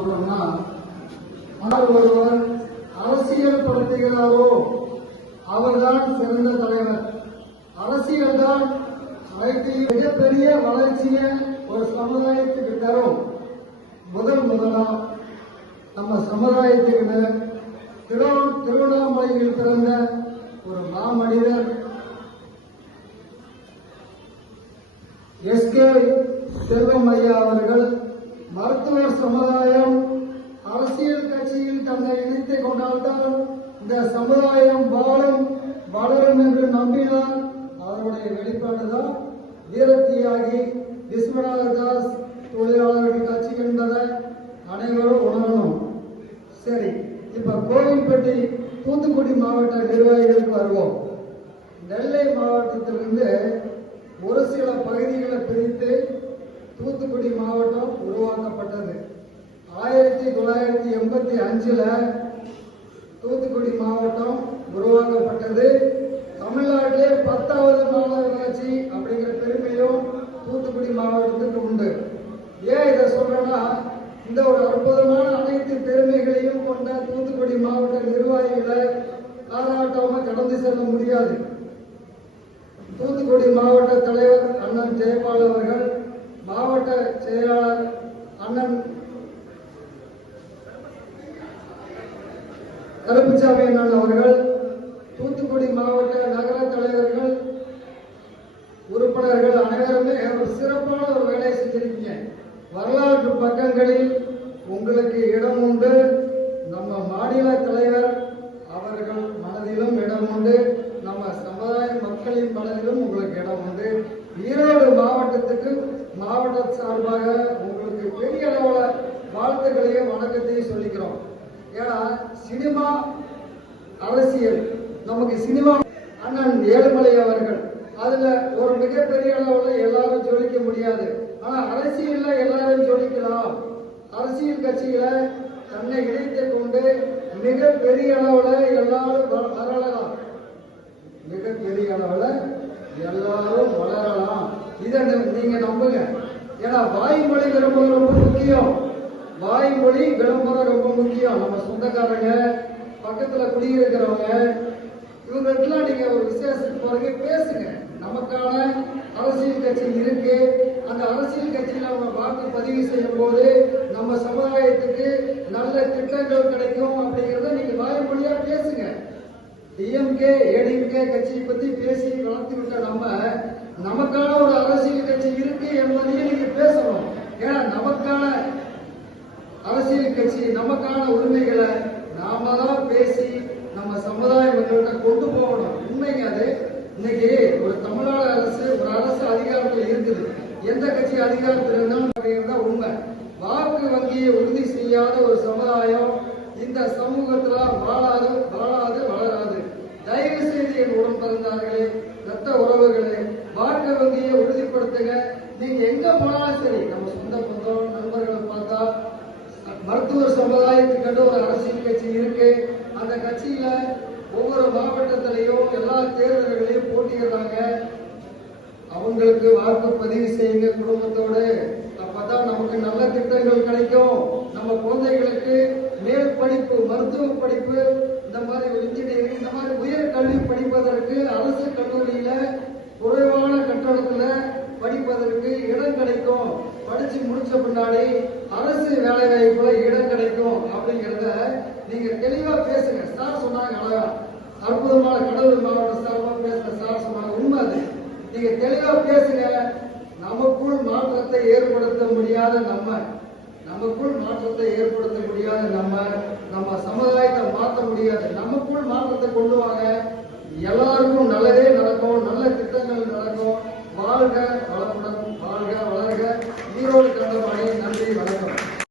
சொல்றோம்னா, ஆனால் ஒருவர் அரசியல் படுத்துகிறாரோ அவர்தான் சிறந்த தலைவர். அரசியல் தான் அனைத்தையும் மிகப்பெரிய வளர்ச்சியை ஒரு சமுதாயத்துக்கு தரும். முதலா நம்ம சமுதாயத்துக்கு திருவண்ணாமலையில் பிறந்த ஒரு மாமனிதர் எஸ்.கே. செல்வம் ஐயா அவர்கள் மருத்துவர் சமுதாயம் அரசியல் கட்சியில் தன்னை இணைத்துக் கொண்டால்தான் இந்த சமுதாயம் வளரும் என்று நம்பினார். அவருடைய வெளிப்பாடுதான் வீரத்தியாகி விஸ்வநாத தாஸ் தொழிலாளர்கள் கட்சி என்பதை அனைவரும் உணரணும். சரி, இப்ப கோவில்பட்டி தூத்துக்குடி மாவட்ட நிர்வாகிகளுக்கு வருவோம். நெல்லை மாவட்டத்திலிருந்து ஒரு சில பகுதிகளை பிரித்து தூத்துக்குடி மாவட்டம் உருவாக்கப்பட்டது. 1985 தூத்துக்குடி மாவட்டம் உருவாக்கப்பட்டது. தமிழ்நாட்டிலே 10வது மாநகராட்சி அப்படிங்கிற பெருமையும் தூத்துக்குடி மாவட்டத்துக்கு உண்டு. ஏன் இதை சொல்றேன்னா, இந்த ஒரு அற்புதமான அனைத்து பெருமைகளையும் கொண்ட தூத்துக்குடி மாவட்ட நிர்வாகிகளை பாராட்டாம கடந்து செல்ல முடியாது. தூத்துக்குடி மாவட்ட தலைவர் அண்ணன் ஜெயபால் அவர்கள், மாவட்ட செயலாளர் அண்ணன் கருப்புசாமி அண்ணன் அவர்கள், தூத்துக்குடி மாவட்ட நகர தலைவர்கள், உறுப்பினர்கள் அனைவருமே ஒரு சிறப்பான ஒரு வேலையை செஞ்சிருக்கீங்க. வரலாற்று பக்கங்களில் உங்களுக்கு இடம் உண்டு. நம்ம மாநில தலைவர் அவர்கள் மனதிலும் இடம் உண்டு. நம்ம சமுதாய மக்களின் மனதிலும் உங்களுக்கு இடம் உண்டு. ஈரோடு மாவட்டத்துக்கு மாவட்ட சார்பாக உங்களுக்கு பெரிய அளவில் வாழ்த்துக்களையும் வணக்கத்தையும் சொல்லிக்கிறோம். ஏன்னா சினிமா அரசியல் நமக்கு சினிமா அண்ணன் ஏழுமலை அவர்கள் அதுல ஒரு மிகப்பெரிய அளவில் எல்லாரும் ஜொலிக்க முடியாது. ஆனா அரசியல்ல எல்லாரும் ஜொலிக்கலாம். அரசியல் கட்சியில தன்னை இணைத்துக் கொண்டு மிகப்பெரிய அளவில் எல்லாரும் வளரலாம். மிகப்பெரிய அளவில் எல்லாரும் வளரலாம். இதை நீங்க நம்புங்க. ஏன்னா வாய்மொழி விளம்பரம் ரொம்ப முக்கியம். வாய்மொழி விளம்பரம் ரொம்ப முக்கியம். நம்ம சொந்தக்காரங்க, பக்கத்துல குடியிருக்கிறவங்க, இவங்களுக்கெல்லாம் நீங்க ஒரு விசேஷத்துக்கு போறீங்க, பேசுங்க. நமக்கான அரசியல் கட்சி இருக்கு. அந்த அரசியல் கட்சியில நம்ம வாக்கு பதிவு செய்யும் போது நம்ம சமுதாயத்துக்கு நல்ல திட்டங்கள் கிடைக்கும் அப்படிங்கறத நீங்க வாய்மொழியா பேசுங்க. டிஎம்கே ஏடிஎம்கே கட்சியை பத்தி பேசி வளர்த்து விட்ட நமக்கான ஒரு அரசியல் கட்சி இருக்கு என்பதையும் நீங்க பேசணும். ஏன்னா நமக்கான அரசியல் கட்சி, நமக்கான உரிமைகளை நாம தான் பேசி நம்ம சமுதாய மக்கள்கிட்ட கொண்டு போகணும். உண்மைங்க அது. இன்னைக்கு ஒரு தமிழ்நாடு அரசு ஒரு அரசு அதிகாரத்தில் இருக்குது. எந்த கட்சி அதிகாரத்தில் இருந்தாலும் உண்மை. வாக்கு வங்கியை உறுதி செய்யாத ஒரு சமுதாயம் இந்த சமூகத்துல வளராது. தயவு செய்து என் உடன் பிறந்தார்களே, ரத்த உறவுகளே, வாக்கு வங்கியை உறுதிப்படுத்துங்க. நீங்க எங்க போனாலும் சரி, நம்ம சொந்த பந்தம் நண்பர்களை பார்த்தா மருத்துவர் சமுதாயத்துக்கு ஒரு அரசியல் கட்சி இருக்கு. அந்த கட்சியில ஒவ்வொரு மாவட்டத்திலையும் எல்லா தேர்தல்களையும் போட்டியிடுறாங்க. அவங்களுக்கு வாக்கு பதிவு செய்யுங்க குடும்பத்தோடு. அப்பதான் நமக்கு நல்ல திட்டங்கள் கிடைக்கும். நம்ம குழந்தைகளுக்கு மேல் படிப்பு, மருத்துவ படிப்பு, இந்த மாதிரி இன்ஜினியரிங், இந்த மாதிரி உயர் கல்வி படிப்பதற்கு அரசு கல்லூரியில குறைவான கட்டணத்துல படிப்பதற்கு இடம் கிடைக்கும். படிச்சு முடிச்ச பின்னாடி அரசு வேலை வாய்ப்புல இடம் கிடைக்கும் அப்படிங்கறத நீங்க தெளிவா பேசுங்க. சார் சொன்னாங்க, அழகா அற்புதமான கடலூர் மாவட்ட சார்பா பேசுற சார் சொன்னாங்க. உண்மை அது. நீங்க தெளிவா பேசுங்க. நமக்குள் மாற்றத்தை ஏற்படுத்த முடியாத நம்ம சமுதாயத்தை மாற்ற முடியாது. நமக்குள் மாற்றத்தை கொண்டு வாங்க. எல்லாருக்கும் நல்லதே நடக்கும். நல்ல திட்டங்கள் நடக்கும். வாழ்க